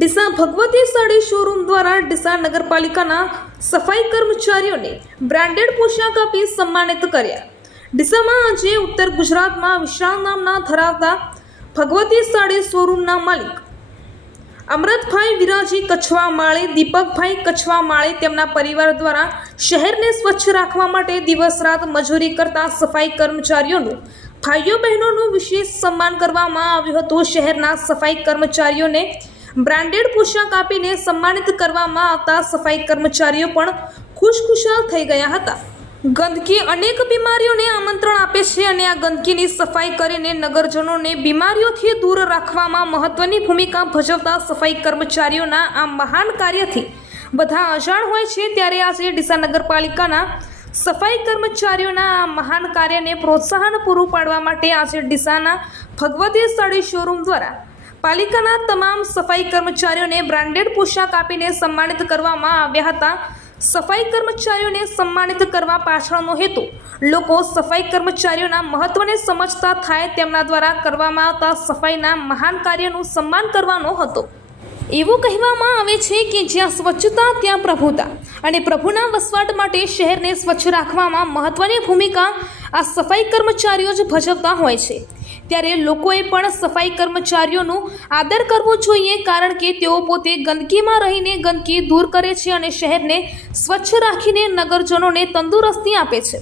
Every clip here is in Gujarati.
ભગવતી સાડી શોરૂમ દ્વારા ડીસા નગરપાલિકાના સફાઈ કર્મચારીઓને બ્રાન્ડેડ પોશાક આપી સન્માનિત કર્યા. ડીસામાં આજે ઉત્તર ગુજરાતમાં વિશાળ નામના ધરાવતા ભગવતી સાડી શોરૂમના માલિક અમૃતભાઈ વિરાજી કછવા માળે દીપકભાઈ કછવા માળે તેમના પરિવાર દ્વારા શહેરને સ્વચ્છ રાખવા માટે દિવસ રાત મજૂરી કરતા સફાઈ કર્મચારીઓનું, ભાઈઓ બહેનોનું વિશેષ સન્માન કરવામાં આવ્યું હતું. શહેરના સફાઈ કર્મચારીઓને બ્રાન્ડેડ પોશાક આપીને સન્માનિત કરવામાં આવતા સફાઈ કર્મચારીઓ પણ ખુશખુશાલ થઈ ગયા હતા. ગંદકી અનેક બીમારીઓને આમંત્રણ આપે છે અને આ ગંદકીની સફાઈ કરીને નગરજનોને બીમારીઓથી દૂર રાખવામાં મહત્વની ભૂમિકા ભજવતા સફાઈ કર્મચારીઓના આ મહાન કાર્યથી બધા અજાણ હોય છે ત્યારે આજે ડીસા નગરપાલિકાના સફાઈ કર્મચારીઓના આ મહાન કાર્યને પ્રોત્સાહન પૂરું પાડવા માટે આજે ડીસાના ભગવતી સાડી શોરૂમ દ્વારા પાલિકાના તમામ સફાઈ કર્મચારીઓને બ્રાન્ડેડ પોશાક આપીને સન્માનિત કરવામાં આવ્યા હતા. સફાઈ કર્મચારીઓને સન્માનિત કરવા પાછળનો હેતુ, લોકો સફાઈ કર્મચારીઓના મહત્વને સમજતા થાય તેમના દ્વારા કરવામાં આવતા સફાઈના મહાન કાર્યનું સન્માન કરવાનો હતો. એવું કહેવામાં આવે છે કે જ્યાં સ્વચ્છતા, ત્યાં પ્રભુતા અને પ્રભુના વસવાટ માટે શહેરને સ્વચ્છ રાખવામાં મહત્વની ભૂમિકા આ સફાઈ કર્મચારીઓ જ ભજવતા હોય છે. ત્યારે લોકોએ પણ સફાઈ કર્મચારીઓનું આદર કરવું જોઈએ કારણ કે તેઓ પોતે ગંદકીમાં રહીને ગંદકી દૂર કરે છે અને શહેરને સ્વચ્છ રાખીને નગરજનોને તંદુરસ્તી આપે છે.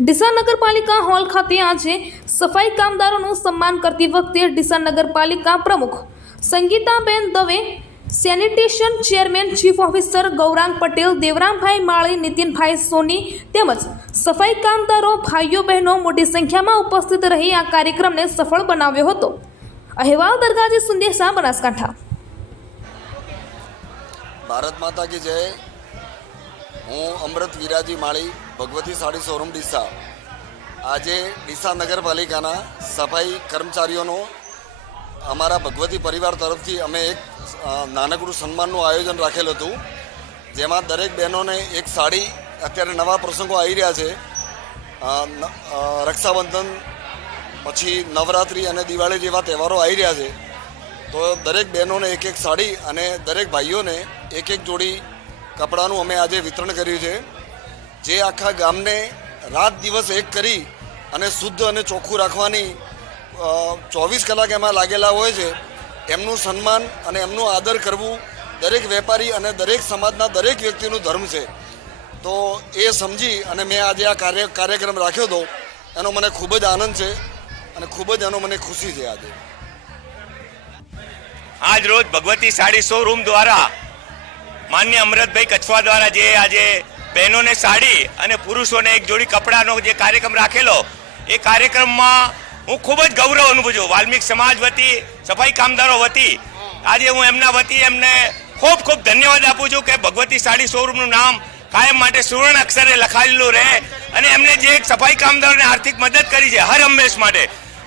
ડીસા નગરપાલિકા હોલ ખાતે આજે સફાઈ કામદારોનું સન્માન કરતી વખતે ડીસા નગરપાલિકા પ્રમુખ Sangitaben Dave, sanitation chairman chief officer Gaurang Patel, Devrambhai Mali, Nitinbhai Soni તેમજ સફાઈ કામદારો, ભાઈઓ, બહેનો મોટી સંખ્યામાં ઉપસ્થિત રહી આ કાર્યક્રમને સફળ બનાવ્યો હતો. અહેવાલ દરગાજી સંદેશા બનાસકાંઠા. ભારત માતા કી જય. હું અમૃત વિરાજી માળી, ભગવતી સાડી શોરૂમ ડીસા. આજે ડીસા નગરપાલિકાના સફાઈ કર્મચારીઓનો અમારા ભગવતી પરિવાર તરફથી અમે એક નાનકડું સન્માનનું આયોજન રાખેલું હતું, જેમાં દરેક બહેનોને એક સાડી અત્યારે નવા પ્રસંગો આવી રહ્યા છે. રક્ષાબંધન, પછી નવરાત્રિ અને દિવાળી જેવા તહેવારો આવી રહ્યા છે. તો દરેક બહેનોને એક એક સાડી અને દરેક ભાઈઓને એક એક જોડી કપડાનું અમે આજે વિતરણ કર્યું છે. જે આખા ગામને રાત દિવસ એક કરી અને શુદ્ધ અને ચોખ્ખું રાખવાની ચોવીસ કલાક એમાં લાગેલા હોય છે. એમનું સન્માન અને એમનું આદર કરવું દરેક વેપારી અને દરેક સમાજના દરેક વ્યક્તિનું ધર્મ છે. તો એ સમજી અને મેં આજે આ કાર્ય કાર્યક્રમ રાખ્યો હતો, એનો મને ખૂબ જ આનંદ છે અને ખૂબ જ એનો મને ખુશી છે આજે. આજ રોજ ભગવતી સાડી શોરૂમ દ્વારા માન્ય અમરતભાઈ કચ્છવા દ્વારા જે આજે બહેનોને સાડી અને પુરુષોને એક જોડી કપડાનો જે કાર્યક્રમ રાખેલો, એ કાર્યક્રમમાં હું ખૂબ જ ગૌરવ અનુભવું છું વાલ્મિક સમાજ વતી, સફાઈ કામદારો વતી, આજે હું એમના વતી એમને ખૂબ ખૂબ ધન્યવાદ આપું છું કે ભગવતી સાડી શોરૂમનું નામ કાયમ માટે સુવર્ણ અક્ષરે લખાયેલું રહે અને એમને જે એક સફાઈ કામદારોને આર્થિક મદદ કરી છે હર હંમેશ માટે.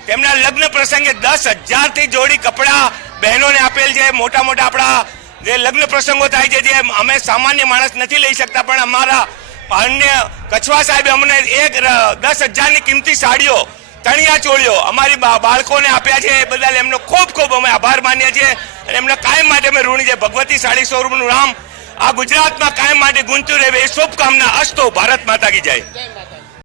તેમના લગ્ન પ્રસંગે દસ હજારથી જોડી કપડાં બહેનોને આપેલ છે. મોટા મોટા આપણા જે લગ્ન પ્રસંગો થાય છે, જે અમે સામાન્ય માણસ નથી લઈ શકતા, પણ અમારા અન્ય કચ્છવા સાહેબે અમને એક દસ હજારની કિંમતી સાડીઓ, તણિયા ચોળીઓ અમારી બાળકોને આપ્યા છે. એ બદલ એમનો ખૂબ ખૂબ અમે આભાર માનીએ છીએ અને એમને કાયમ માટે અમે ઋણી છે. ભગવતી સાડી શોરૂમનું નામ આ ગુજરાતમાં કાયમ માટે ગુંજતું રહે એ શુભકામના અસ્તો ભારત માતા કી જય.